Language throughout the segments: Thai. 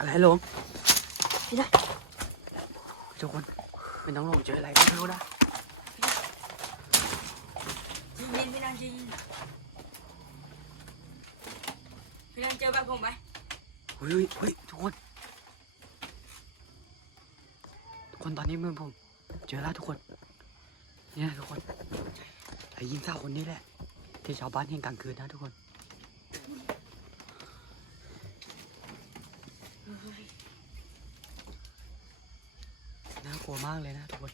อะไรหลงพี่นะทุกคนเป็นน้องหลงเจออะไรก็ไม่รู้นะยินยินพี่นันยินพี่นันเจอแบบผมไหมเฮ้ยเฮ้ยเฮ้ยทุกคนทุกคนตอนนี้เมื่อผม เจอแล้วทุกคนเนี่ยทุกคนไอ้ยิงสาวคนนี้แหละที่ชาวบ้านเห็นกลางคืนนะทุกคน น่ากลั วมากเลยนะทุกคน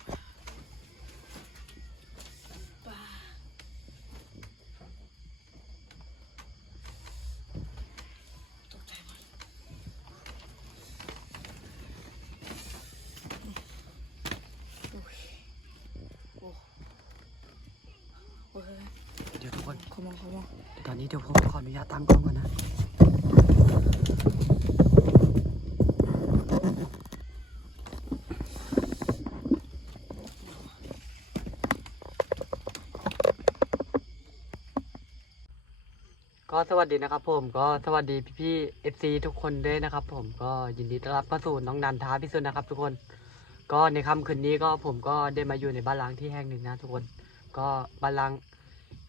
ตกใจหมดโอ้ยโอ้โอ้ย เดี๋ยวทุกคน ขมองขมอง ตอนนี้เดี๋ยวผมขออนุญาตตั้งกล้องก่อนนะ ก็สวัสดีนะครับผมก็สวัสดีพี่ๆเอฟซีทุกคนด้วยนะครับ ผมก็ยินดีต้อนรับเข้าสู่น้องนันท้าพิสุทธ์นะครับ ทุกคน ก็ในค่ำคืนนี้ก็ผมก็ได้มาอยู่ในบ้านล้างที่แห่งหนึ่งนะ ทุกคน ก็บ้านล้าง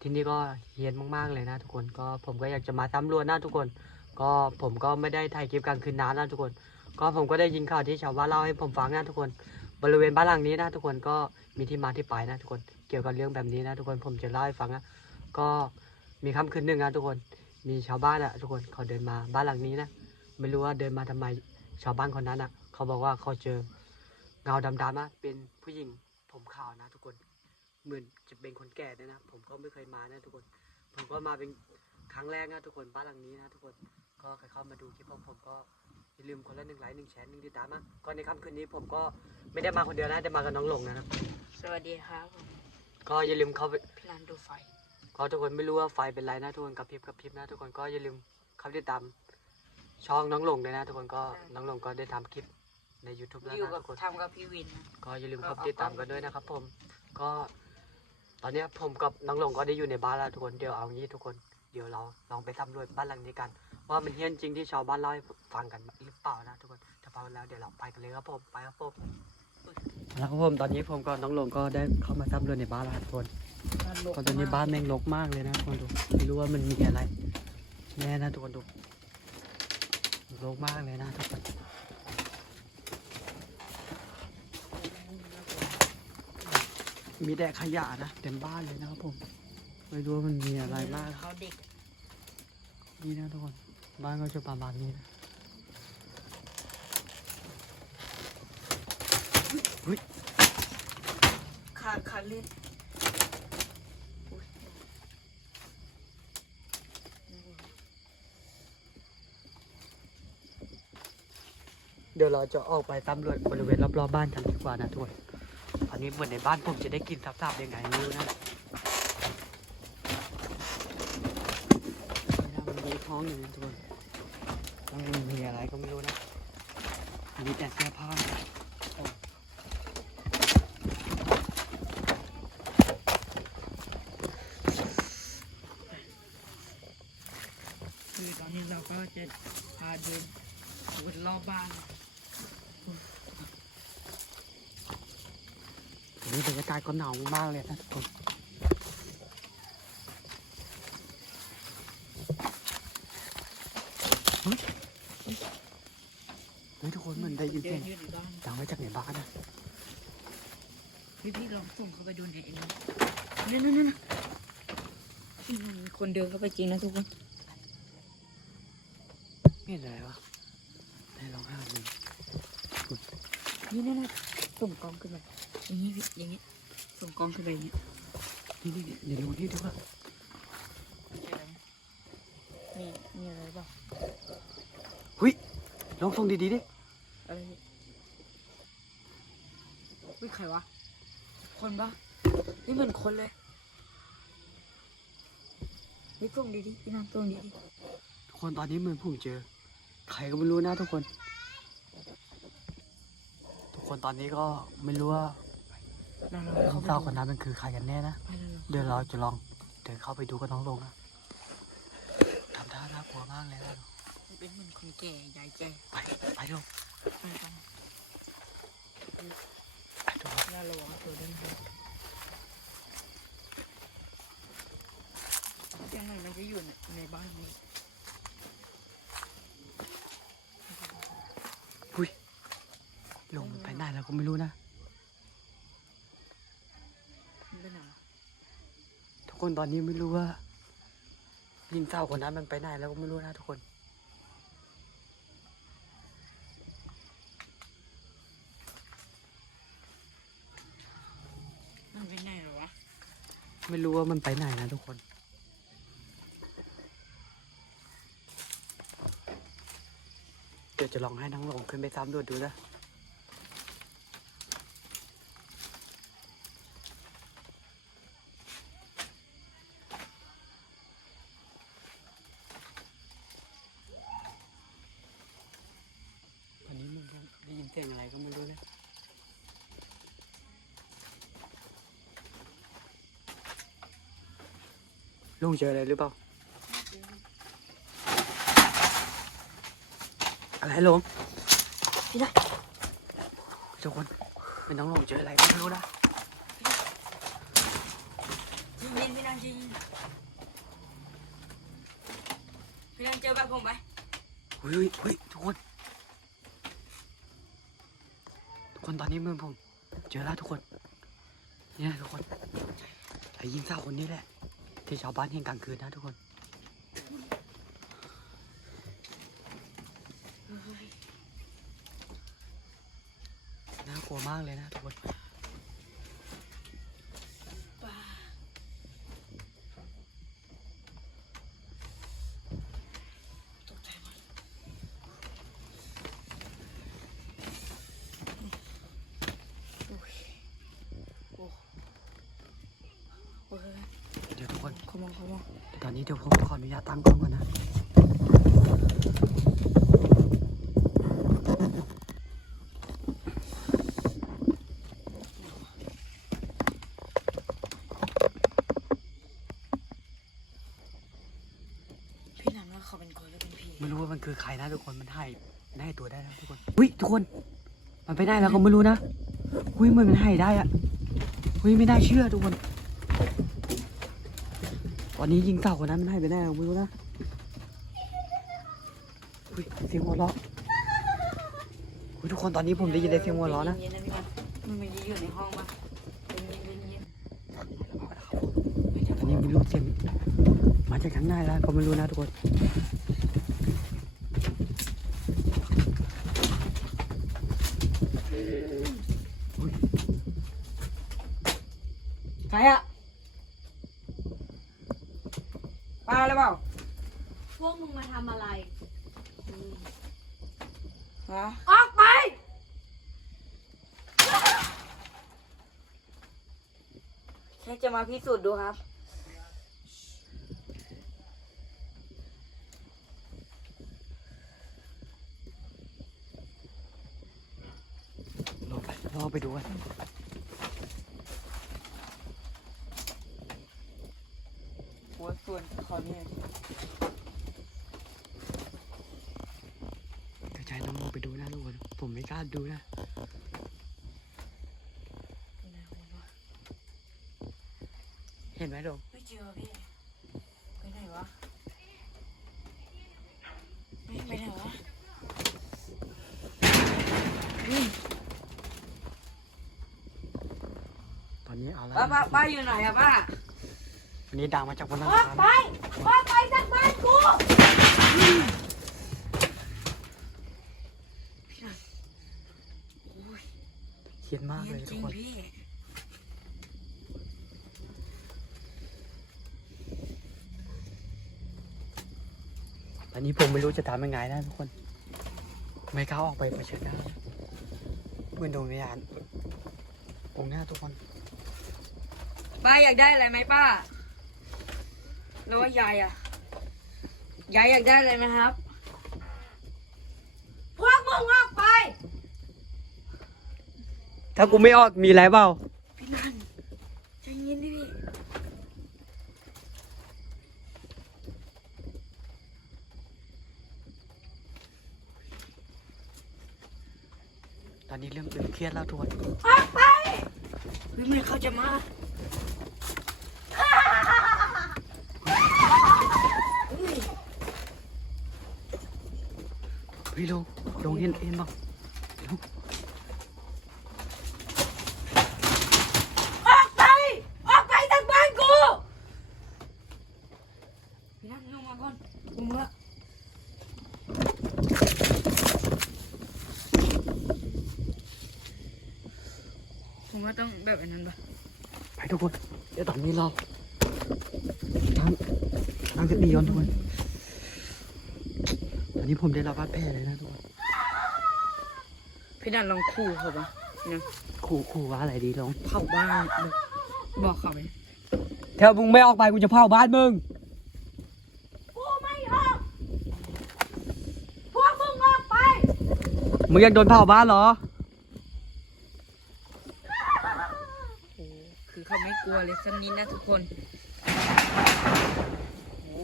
ที่นี่ก็เฮียนมากๆเลยนะ ทุกคนก็ผมก็อยากจะมาสำรวจนะทุกคน ก็ผมก็ไม่ได้ถ่ายคลิปกลางคืนนานนะทุกคน ก็ผมก็ได้ยินข่าวที่ชาวบ้านเล่าให้ผมฟังนะทุกคน บริเวณบ้านหลังนี้นะทุกคนก็มีที่มาที่ไปนะทุกคน เกี่ยวกับเรื่องแบบนี้นะ ทุกคนผมจะเล่าให้ฟังนะก็มีค่ำคืนหนึ่งนะทุกคน มีชาวบ้านอะทุกคนเขาเดินมาบ้านหลังนี้นะไม่รู้ว่าเดินมาทำไมชาวบ้านคนนั้นอะเขาบอกว่าเขาเจอเงาดำๆนะเป็นผู้หญิงผมขาวนะ ทุกคนเหมือนจะเป็นคนแก่ด้วยนะผมก็ไม่เคยมานะทุกคน ผมก็มาเป็นครั้งแรกนะทุกคนบ้านหลังนี้นะทุกคนก็ใครเข้ามาดูคลิปของผมก็อย่าลืมคนละหนึ่งไลค์หนึ่งแชร์หนึ่งติดตามนะก็ในค่ำคืนนี้ผมก็ไม่ได้มาคนเดียวนะได้มากับน้องหลงนะครับสวัสดีครับผมก็อย่าลืมเข้าไปพี่นันดูไฟ ก็ทุกคนไม่รู้ว่าไฟเป็นไรนะทุกคนกระพริบกระพริบนะทุกคนก็อย่าลืมเข้าติดตามช่องน้องหลงเลยนะ ทุกคนก็น้องหลงก็ได้ทำคลิปใน YouTube แล้วอยู่นะกับทุกคน ทำกับพี่วินนะ ก็อย่าลืมเข้าติดตามกันด้วยนะครับ ผม ก็ตอนเนี้ยผมกับน้องหลงก็ได้อยู่ในบ้านแล้วทุกคนเดี๋ยวเอางี้ทุกคนเดี๋ยวเราลองไปสำรวจบ้านหลังนี้กัน ว่ามันเฮี้ยนจริงที่ชาวบ้านเล่าให้ฟังกันหรือเปล่านะทุกคนถ้าพร้อมแล้วเดี๋ยวเราไปกันเลยครับผมไปครับผมแล้วครับผมตอนนี้ผมกับน้องหลงก็ได้เข้ามาสำรวจในบ้านแล้วทุกคนก็ ตอนนี้บ้านแม่งรกมากเลยนะทุกคนดูไม่รู้ว่ามันมีอะไรแน่นะทุกคนดูรกมากเลยนะทุกคนมีแต่ขยะนะเต็มบ้านเลยนะครับผมไม่รู้ว่ามันมีอะไรมากเขาเด็กนี่นะทุกคนบ้านก็จะประมาณนี้นะเฮ้ยขาดขาดเล่น เดี๋ยวเราจะออกไปสำรวจบริเวณรอบๆบ้านกันดีกว่านะทุกคนอันนี้เหมือนในบ้านผมจะได้กินซับๆยังไงไม่รู้นะมันมีท้องอยู่นะทุกคนแล้วมันมีอะไรก็ไม่รู้นะมีแต่เสื้อผ้าคือตอนนี้เราก็จะพาเดินวนรอบบ้าน นนี้บรรยากาศก็หนาวมากเลยนะทุกคนเฮ้ยทุกคนเหมือนได้ยินเสียงดังมาจากในบ้านนะพี่พี่ลองส่งเข้าไปดูในเองนะนั่นนั่นนั่นคนเดินเข้าไปจริงนะทุกคนไม่เห็นอะไรวะได้ลองห้าดูนี่นั่นนะ ส่งกล้องขึ้นไปอย่างนี้พี่อย่างนี้ส่งกล้องขึ้นไปอย่างนี้นี่นี่เดี๋ยวดูนี่ดูว่ามีมีอะไรบ้างเฮ้ยลองส่งดีๆดิอะไรนี่เฮ้ยใครวะ คนปะนี่เหมือนคนเลยเฮ้ยส่งดีดิพี่น้ำส่งดีดิทุกคนตอนนี้เหมือนผมเจอ ใครก็ไม่รู้นะทุกคนทุก คนตอนนี้ก็ไม่รู้ว่าเราเราน้เข้าองไปสาวดูคนนั้นมันคือใครกันแน่นะไปเลยเดี๋ยวเราจะลองเดินเข้าไปดูกับน้องลงนะทำท่าน่ากลัวมากเลยนะเป็นเหมือนคนแก่ยายแก่ไปไปลูกไปกันไปทุกคนย่าระวังตัวด้วยนะครับเสียงไหนมันจะอยู่ในในบ้านนี้ ลงมันไปไหนแล้วก็ไม่รู้นะมันเป็นอะไรทุกคนตอนนี้ไม่รู้ว่ายิงเศร้าคนนั้นมันไปไหนแล้วก็ไม่รู้นะทุกคน มันเป็นไหนหรอวะไม่รู้ว่ามันไปไหนนะทุกคน เดี๋ยวจะลองให้น้องหลงขึ้นไปซ้ำดูดูนะ วันนี้มันก็ได้ยินเสียงอะไรก็ไม่รู้นะ ลุงเจออะไรหรือเปล่า อะไรลุงพี่ได้ทุกคนเป็นน้องหลงเจออะไรก็ไม่รู้นะยินยินพี่นันยินพี่นันเจอแบบผมไหมเฮ้ยเฮ้ยทุกคน ทุกคนตอนนี้มือผม เจอแล้วทุกคน เนี่ยทุกคนไอ้ยิงเศร้าคนนี้แหละ ที่ชาวบ้านเห็นกลางคืนนะทุกคนน่ากลัวมากเลยนะทุกคนโอ้ย โอ้โอ้ยเดี๋ยวทุกคนขโมยขโมยตอนนี้เดี๋ยวผมขออนุญาตตั้งกล้องก่อนนะ พี่นันว่าเขาเป็นคนหรือเป็นผีไม่รู้ว่ามันคือใครนะทุกคน มันให้มันให้ตัวได้นะทุกคนอุ้ยทุกคน มันไปได้แล้วก็ไม่รู้นะอุ้ยมันมันให้ได้อะอุ้ยไม่น่าเชื่อทุกคน ตอนนี้ยิงเต่าคนนั้นมันให้ไปได้ก็ไม่รู้นะอุ้ยเสียงหัวเราะอุ้ยทุกคนตอนนี้ผมได้ยินได้เสียงหัวเราะนะ เย็นๆนะพี่นันมันไม่ได้อยู่ในห้องปะเป็นเย็นเป็นเย็นอันนี้ไม่รู้เสียงมาจากข้างในแล้ว ก็ไม่รู้นะทุกคนใครอะป้าหรือเปล่าพวกมึงมาทำอะไรฮะออกไปแค่จะมาพิสูจน์ดูครับ รอไปรอไปดูกัน หัวส่วนเขาเนี่ย กระจายน้องลงไปดูนะทุกคน ผมไม่กล้าดูนะเห็นไหมดงไม่เจอพี่ไปไหนวะไม่ไปไหนวะตอนนี้เอาแล้วป้าป้าป้าอยู่ไหนอะป้าวั นนี้ดังมาจากบนหลังออกคาไปออกไปจากบ้านกูพี่นันโอ้ยเขียนมากเย็เลนยจทุริกงคนพี่ตอนนี้ผมไม่รู้จะทำยังไงนะทุกคน ไม่กล้าออกไปเผชิญหน้าเหมือนดวงวิญญาณตรงหน้าทุกคน ป้าอยากได้อะไรไหมป้า แล้วว่ายายอะ ยายอยากได้เลยนะครับ พวกมึงออกไป ถ้ากูไม่ออกมีอะไรเปล่าพี่นันใจเย็นดิตอนนี้เรื่องอื่นเครียดแล้วทวนออกไปหรือไม่เขาจะมา นลงมาผมว่าต้องแบบอันนั้นปะไปทุกคนเดี๋ยวตอนนี้เราตั้งตั้งสติย้อนทุกคนตอ นนี้ผมได้รับบาดแผลเลยนะทุกคนพี่ดันลองขู่เขาปะนะขู่ขู่ว่าอะไรดีลงเผาบ้านบอกบอกเขาไปถ้ามึงไม่ออกไปกูจะเผาบ้านมึงกูไม่ออกพวกมึงออกไปมึงยังโดนเผาบ้านเหรอโอ้คือเขาไม่กลัวเลยสักนิดนะทุกคนโอ้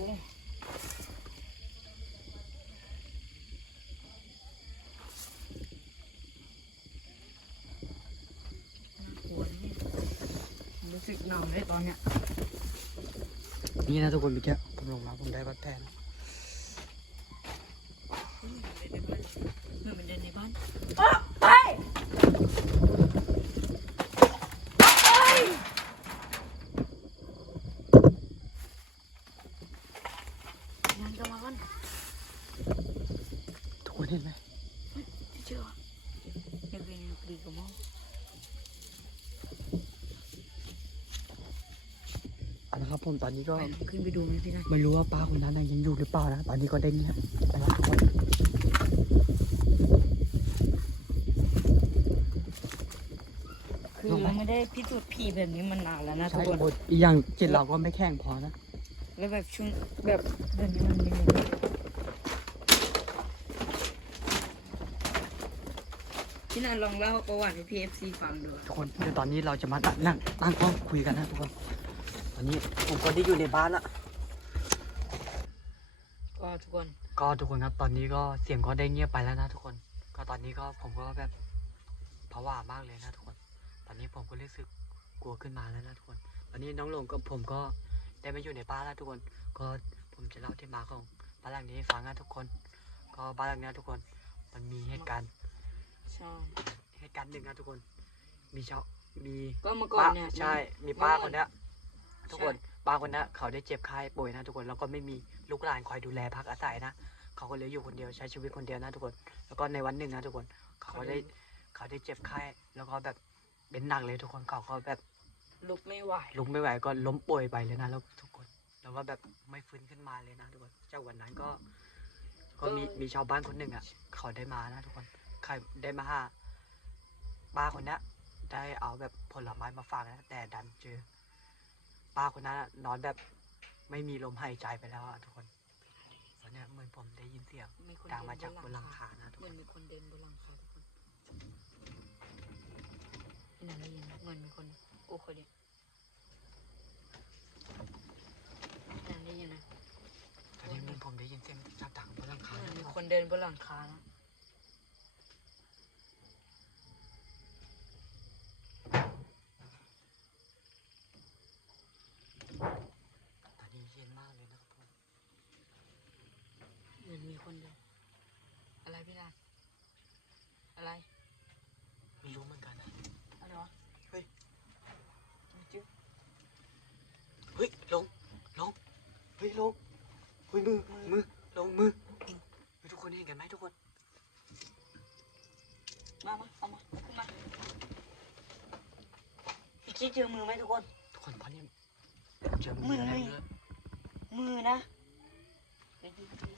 น่ากลัวนะเนี่ยผมรู้สึกหนาวเลยตอนเนี้ย นี่นะ ทุกคนเมื่อกี้ผมลงมาผมได้บาดแผลนะเหมือนมันเดินในบ้านออกไปนั่นก็มาก่อนทุกคนเห็นไหมไม่เชื่อเดี๋ยวเป็นกรีกมอง เอาละครับ ผมตอนนี้ก็ไปขึ้นไปดูไหมพี่นายไม่รู้ว่าป้าคนนั้นน่ะยังอยู่หรือเปล่านะตอนนี้ก็ได้เงียบนะครับทุกคนคือไม่ได้พิสูจน์ผีแบบนี้มันนานแล้วนะทุใช่กคนหมดอีกอย่างจิตเราก็ไม่แข็งพอนะแล้วแบบช่วงแบบเดือนนี้มันมีพี่นันลองเล่าประวัติให้พีเอฟซีฟังดูทุกคนเดี๋ยวตอนนี้เราจะมาตั้งนั่งตั้งกล้องคุยกันนะทุกคนต อนนี้ผมก็ได้อยู่ในบ้านละก็ทุกคน ก็ทุกคนครับ ตอนนี้ก็เสียงก็ได้เงียบไปแล้วนะทุกคน ก็ตอนนี้ก็ผมก็แบบผวามากเลยนะทุกคน ตอนนี้ผมก็รู้สึกกลัวขึ้นมาแล้วนะทุกคน ตอนนี้น้องหลงกับผมก็ได้มาอยู่ในบ้านแล้วทุกคน ก็ผมจะเล่าที่มาของบ้านหลังนี้ให้ฟังนะทุกคน ก็บ้านหลังเนี้ยทุกคน มันมีเหตุการณ์ใช่เหตุการณ์หนึ่งนะทุกคน มีชาวมีก็เมื่อก่อนป้าเนี่ยใช่ มีป้าคนเนี้ย ทุกคนป้าคนเนี้ยเขาได้เจ็บไข้ป่วยนะทุกคนแล้วก็ไม่มีลูกหลานคอยดูแลพักอาศัยนะเขาก็เลยอยู่คนเดียวใช้ชีวิตคนเดียวนะทุกคน แล้วก็ในวันหนึ่งนะทุกคนเขาก็ได้เขาได้เจ็บไข้แล้วก็แบบเป็นหนักเลยทุกคนเขาก็แบบลุกไม่ไหวลุกไม่ไหวก็ล้มป่วยไปเลยนะแล้วทุกคน แล้วก็แบบไม่ฟื้นขึ้นมาเลยนะทุกคนจากวันนั้นก็ ก็มีมีชาวบ้านคนหนึ่งอะเขาได้มานะทุกคนใครได้มาหาป้าคนเนี้ยได้เอาแบบผลไม้มาฝากนะแต่ดันเจอ ป้าคนนั้นอะนอนแบบไม่มีลมหายใจไปแล้วอะทุกคนตอนเนี้ยเหมือนผมได้ยินเสียงมีคนดังเดินมาจากบบนนหหลัลังงคาคานะทุกเหคมือนนมีคนเดินบนหลังคาทุกคนพี่นันได้ยินไหมเหมือนมีคนโอ้คนเดียวพี่นันได้ยินไหมตอนนี้เหมือนผมได้ยินเสียงจับดังบนหลังคาเหมือนนะมีทุกคคนนเดินบนหลังคานะ ตอนนี้เย็นมากเลยนะครับผม เหมือนมี คนเดินอะไรพี่นันอะไร ไม่รู้เหมือนกันนะอะไรวะเฮ้ยไม่จื้อเฮ้ยลงลงเฮ้ยลงเฮ้ยมือมือลงมือเฮ้ยทุกคนเห็นกันไหมทุกคน มามาเอามาขึ้นมาพี่คิดเจอมือไหมทุกคน ทุกคนเพราะเนี่ยเจอมืออะไรเยอะมือนะทุกคน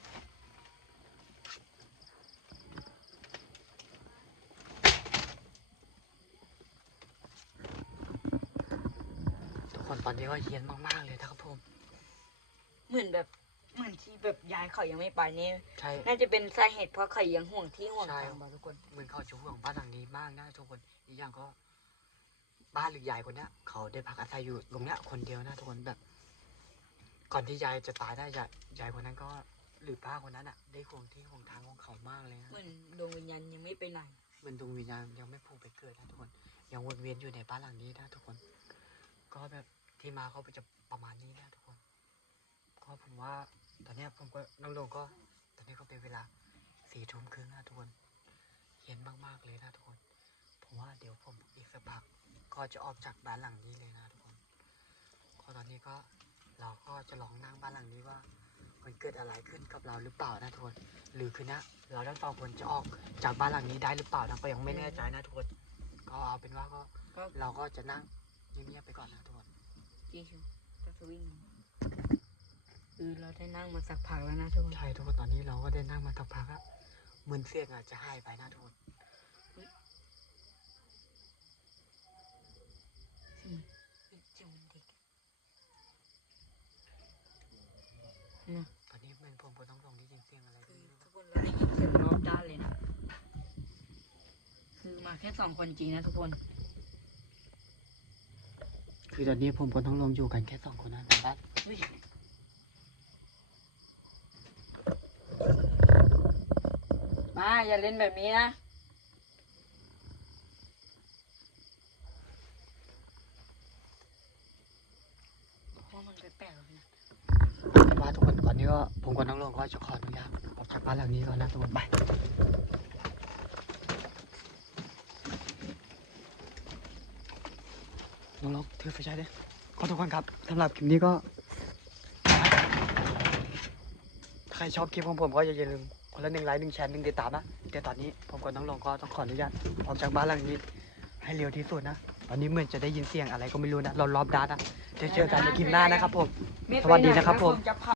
ตอนนี้ก็เย็นมากๆเลยนะครับผมเหมือนแบบเหมือนที่แบบยายเขายังไม่ไปเนี่ยใช่น่าจะเป็นสาเหตุเพราะเขายังห่วงที่ห่วงใช่ทางบ้านทุกคนเหมือนเขาจะห่วงบ้านหลังนี้มากนะทุกคนอีกอย่างก็ บ้านหรือยายคนเนี้ยเขาได้พักอาศัยอยู่ตรงเนี้ยคนเดียวนะทุกคนแบบ ก่อนที่ยายจะตายได้ยายยายคนนั้นก็หรือป้าคนนั้นอะ ได้ห่วงที่ห่วงทางของเขามากเลยนะเหมือนดวงวิญญาณยังไม่ไปไหนมมันดวงวิญญาณยังไม่พูไปเกิดนะทุกคนยังวนเวียนอยู่ในบ้านหลังนี้นะทุกคน ก็แบบ ที่มาเขาจะประมาณนี้นะทุกคน ก็ผมว่าตอนนี้ผมก็น้องลงก็ ตอนนี้ก็เป็นเวลาสี่ทุ่มครึ่งนะทุกคนเย็นมากๆเลยนะทุกคนผมว่าเดี๋ยวผมอีกสักพักก็จะออกจากบ้านหลังนี้เลยนะทุกคนก็ตอนนี้ก็เราก็จะลองนั่งบ้านหลังนี้ว่ามันเกิดอะไรขึ้นกับเราหรือเปล่านะทุกคนหรือคืนนี้เราทั้งสองคนจะออกจากบ้านหลังนี้ได้หรือเปล่านะก็ยังไม่แน่ใจนะทุกคนก็เอาเป็นว่าก็เราก็จะนั่งเงียบๆไปก่อนนะทุกคน จริงชิวจะสวิงเออเราได้นั่งมาสักพักแล้วนะทุกคนใช่ทุกคนตอนนี้เราก็ได้นั่งมาสักพักอะเหมือนเสียงอาจจะหายไปนะทุกคนอืมเจ้าเด็กนะตอนนี้เหมือนผมก็ต้องลงได้ยินเสียงอะไรคือไม่รู้ทุกคนเราได้ยินเสียงรอบด้านเลยนะ คือมาแค่สองคนจริงนะทุกคน คือตอนนี้ผมก็ต้องลงอยู่กันแค่สองคนนะในบ้านอุ้ยมาอย่าเล่นแบบนี้นะเพราะมันแปลกๆเลยนะเป็นว่าทุกคนก่อนนี้ก็ผมกับน้องลงก็จะขออนุญาตออกจากบ้านหลังนี้ก่อนนะทุกคนไป น้องลงถือไฟฉายด้วยขอทุกคนครับสำหรับคลิปนี้ก็ ถ้าใครชอบคลิปของผมก็อย่าลืมคนละหนึ่งไลค์หนึ่งแชร์หนึ่งติดตามนะเดี๋ยวตอนนี้ผมกับน้องลงก็ต้องขออนุญาตออกจากบ้านหลังนี้ ให้เร็วที่สุดนะ ตอนนี้เหมือนจะได้ยินเสียงอะไรก็ไม่รู้นะเรารอบด้านนะเดี๋ยวเจอกันในคลิปหน้านะครับผม สวัสดีนะครับผม